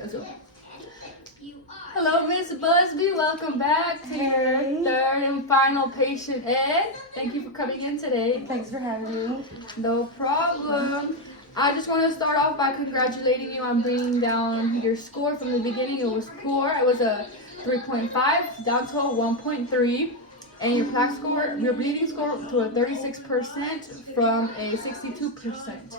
let's go. Hello, Miss Busby. Welcome back to your third and final patient, Ed. Thank you for coming in today. Thanks for having me. No problem. I just want to start off by congratulating you on bringing down your score from the beginning. It was poor. It was a 3.5 down to a 1.3. And your plaque score, your bleeding score to a 36% from a 62%.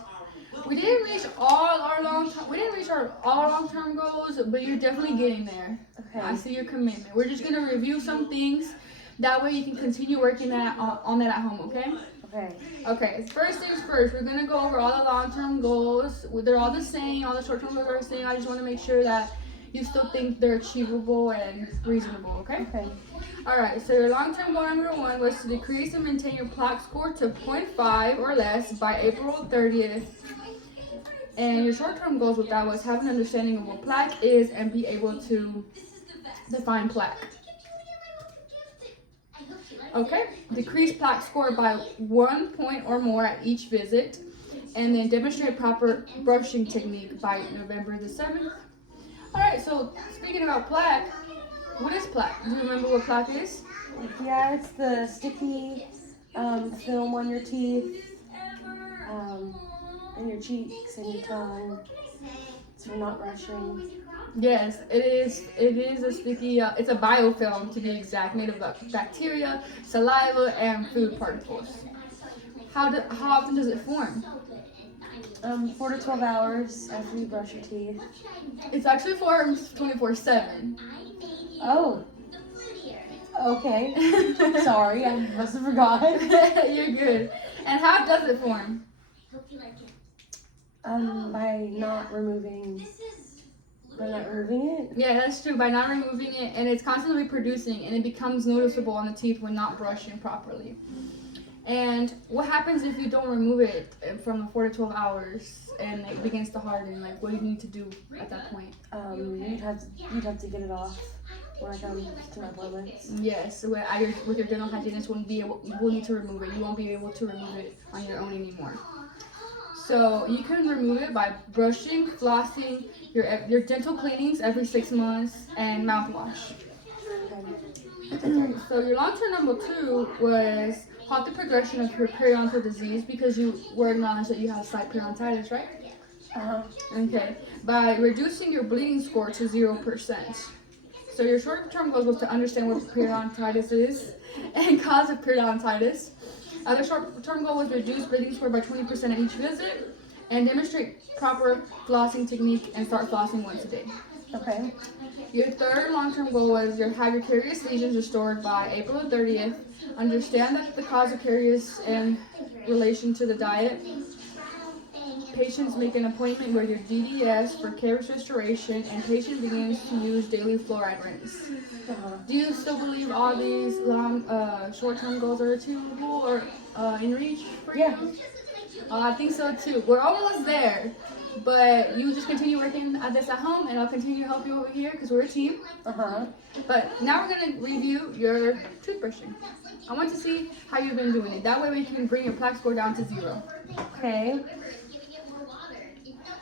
We didn't reach all our long-term goals, but you're definitely getting there. Okay. I see your commitment. We're just gonna review some things. That way you can continue working on that at home, okay? Okay. Okay, first things first, we're gonna go over all the long-term goals. They're all the same, all the short-term goals are the same. I just wanna make sure that you still think they're achievable and reasonable, okay? Okay. Alright, so your long-term goal number 1 was to decrease and maintain your plaque score to 0.5 or less by April 30th. And your short-term goals with that was have an understanding of what plaque is and be able to define plaque. Okay, decrease plaque score by 1 point or more at each visit, and then demonstrate proper brushing technique by November the 7th. Alright, so speaking about plaque, what is plaque? Do you remember what plaque is? Yeah, it's the sticky film on your teeth, and your cheeks and your tongue. It's for not brushing. Yes, it is. It is a sticky. It's a biofilm to be exact, made of bacteria, saliva, and food particles. How often does it form? 4 to 12 hours after you brush your teeth. It's actually forms 24/7. Oh. Okay. Sorry, I must have forgot. You're good. And how does it form? By not removing it. Yeah, that's true. By not removing it, and it's constantly producing, and it becomes noticeable on the teeth when not brushing properly. And what happens if you don't remove it from 4 to 12 hours and it begins to harden? Like, what do you need to do at that point? You'd have to get it off when I come to my appointments. Yes, with your dental hygienist, you will need to remove it. You won't be able to remove it on your own anymore. So you can remove it by brushing, flossing, your dental cleanings every 6 months, and mouthwash. So your long-term number 2 was halt the progression of your periodontal disease, because you were acknowledged that you have slight periodontitis, right? Okay. By reducing your bleeding score to 0%. So your short-term goal was to understand what periodontitis is and cause of periodontitis. The short-term goal was reduce bleeding score by 20% at each visit, and demonstrate proper flossing technique and start flossing once a day. Okay. Your third long-term goal was have your caries lesions restored by April 30th. Understand that the cause of caries in relation to the diet. Patients make an appointment with your DDS for caries restoration, and patient begins to use daily fluoride rinse. Do you still believe all these short-term goals are achievable or in reach for you? Yeah. I think so too. We're almost there, but you just continue working at this at home, and I'll continue to help you over here because we're a team. But now we're gonna review your toothbrushing. I want to see how you've been doing it. That way we can bring your plaque score down to 0. Okay.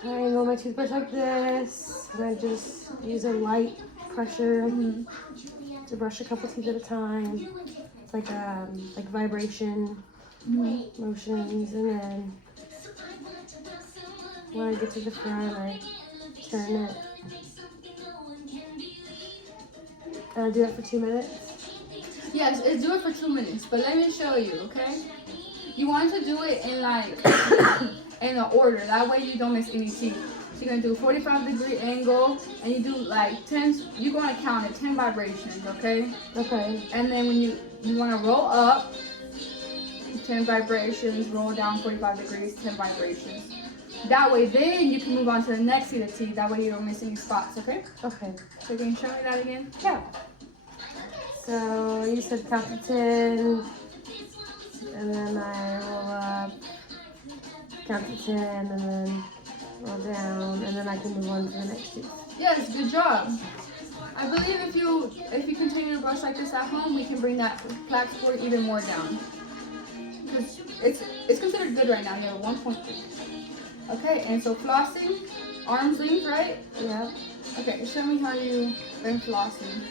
I angle my toothbrush like this, and I just use a light pressure to brush a couple teeth at a time. It's like vibration motions, and then when I get to the front, I turn it. And I do it for 2 minutes. Yes, do it for 2 minutes, but let me show you, okay? You want to do it in in an order. That way you don't miss any teeth. So you're gonna do a 45-degree angle, and you do like 10. You're gonna count it 10 vibrations, okay? Okay. And then when you want to roll up, 10 vibrations. Roll down 45 degrees, 10 vibrations. That way, then you can move on to the next set of teeth. That way you don't miss any spots, okay? Okay. So can you show me that again? Yeah. So you said count to 10, and then I roll up, count to 10, and then roll down, and then I can move on to the next tooth. Yes, good job. I believe if you continue to brush like this at home, we can bring that plaque score even more down. Because it's considered good right now. You have 1.3. Okay, and so flossing, arm's length, right? Yeah. Okay, show me how you been flossing.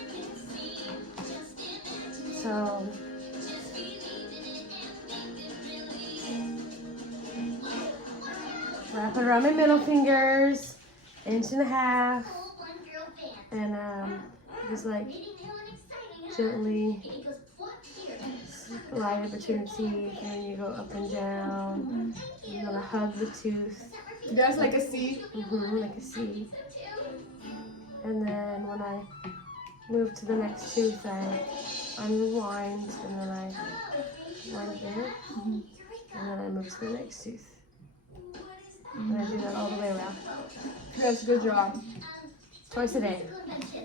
So wrap it around my middle fingers, 1.5 inches, and just like gently slide it between the teeth, and then you go up and down. You're gonna hug the tooth. That's like a C. Like a C. And then when I move to the next tooth, I unwind, and then I wind it there, and then I move to the next tooth. And I do that all the way around. That's a good job. Twice a day.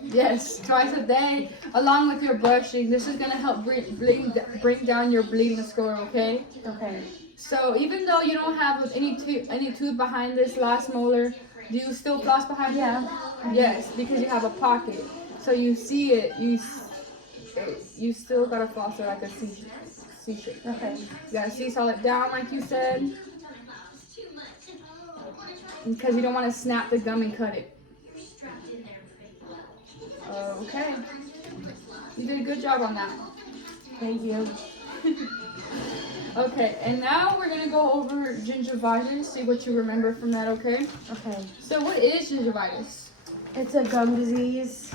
Yes, twice a day, along with your brushing. This is gonna help bring down your bleeding score. Okay. Okay. So even though you don't have any tooth behind this last molar, do you still floss behind it? Yeah. Yes, because you have a pocket. So you see it. You still gotta floss it like a C shape. Okay. You gotta seesaw it down like you said, because you don't want to snap the gum and cut it. Okay. You did a good job on that. Thank you. Okay, and now we're gonna go over gingivitis, see what you remember from that, okay? Okay. So what is gingivitis? It's a gum disease.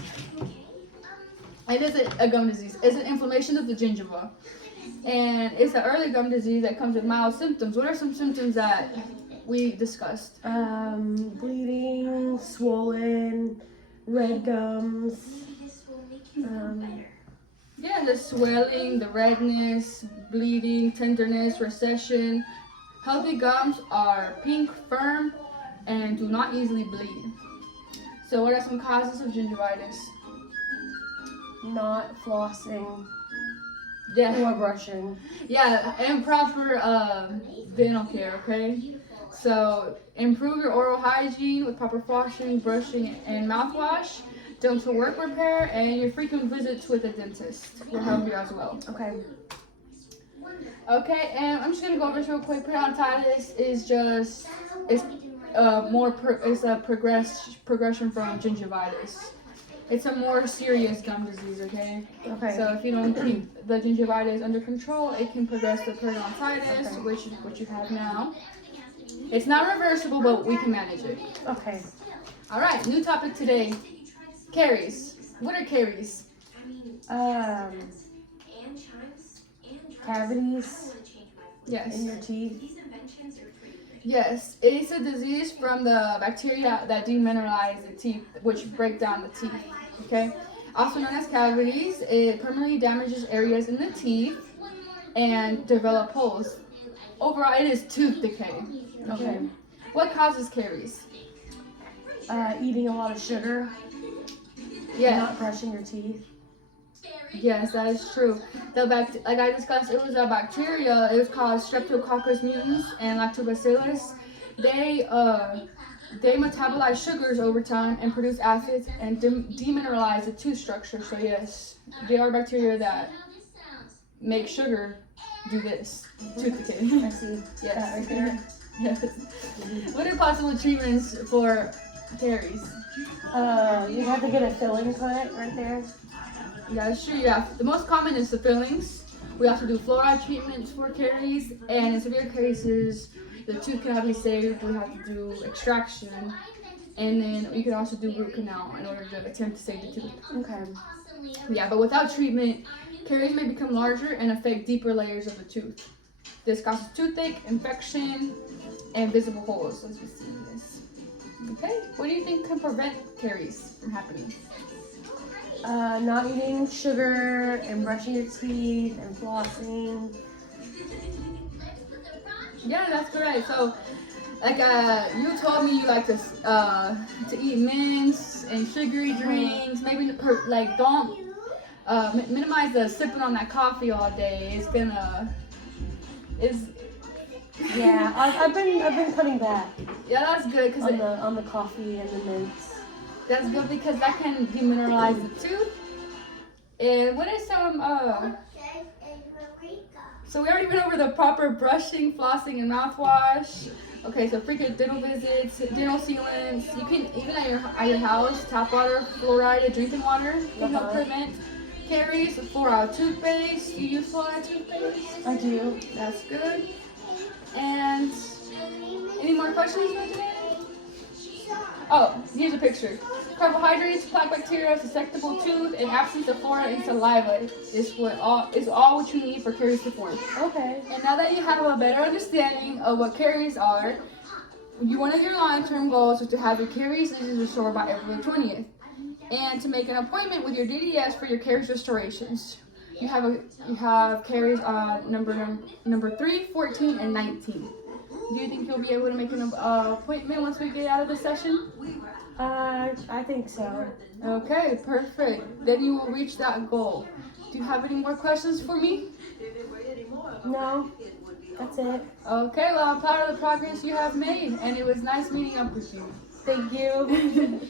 It is a gum disease. It's an inflammation of the gingiva. And it's an early gum disease that comes with mild symptoms. What are some symptoms that we discussed? Bleeding, swollen, red gums. Yeah, the swelling, the redness, bleeding, tenderness, recession. Healthy gums are pink, firm, and do not easily bleed. So what are some causes of gingivitis? Not flossing Yeah, or brushing. yeah, improper dental care, okay? So improve your oral hygiene with proper flossing, brushing, and mouthwash. Dental work repair, and your frequent visits with a dentist will help you as well. Okay. Okay, and I'm just gonna go over this real quick. Periodontitis is it's a progression from gingivitis. It's a more serious gum disease, okay? Okay. So if you don't keep the gingivitis under control, it can progress to periodontitis, Okay. which is what you have now. It's not reversible, but we can manage it. Okay. All right, new topic today. Caries. What are caries? Cavities Yes. in your teeth. Yes, it's a disease from the bacteria that demineralize the teeth, which break down the teeth. Okay? Also known as cavities, it permanently damages areas in the teeth and develop holes. Overall, it is tooth decay. Okay. What causes caries? Eating a lot of sugar. Yeah. Not brushing your teeth. Yes, that is true. Like I discussed, it was a bacteria. It was called Streptococcus mutans and Lactobacillus. They metabolize sugars over time and produce acids and demineralize the tooth structure. So yes, they are bacteria that make sugar do this. Tooth decay. I see. Yes. That right there. Yes. What are possible treatments for caries? You have to get a filling put right there. Yeah, that's true. Yeah, the most common is the fillings. We also do fluoride treatments for caries, and in severe cases, the tooth cannot be saved. We have to do extraction, and then you can also do root canal in order to attempt to save the tooth. Okay. Yeah, but without treatment, caries may become larger and affect deeper layers of the tooth. This causes toothache, infection, and visible holes, as we see in this. Okay, what do you think can prevent caries from happening? Not eating sugar and brushing your teeth and flossing. Yeah, that's correct. So, like you told me you like to eat mints and sugary drinks. Maybe don't minimize the sipping on that coffee all day. Yeah, I've been cutting back Yeah, that's good because on the coffee and the mints. that's good because that can demineralize the tooth. And what is So we already went over the proper brushing, flossing, and mouthwash. Okay, so frequent dental visits, dental sealants. You can even at your house, tap water, fluoride, drinking water can help prevent caries. Fluoride toothpaste. Do you use fluoride toothpaste? I do. That's good. And any more questions for today? Oh, here's a picture. Carbohydrates, plaque bacteria, susceptible tooth, and absence of fluoride in saliva is all what you need for caries to form. Okay. And now that you have a better understanding of what caries are, one of your long-term goals is to have your caries disease restored by April 20th, and to make an appointment with your DDS for your caries restorations. You have caries on number 3, 14, and 19. Do you think you'll be able to make an appointment once we get out of the session? I think so. Okay, perfect. Then you will reach that goal. Do you have any more questions for me? No, that's it. Okay, well, I'm proud of the progress you have made, and it was nice meeting up with you. Thank you.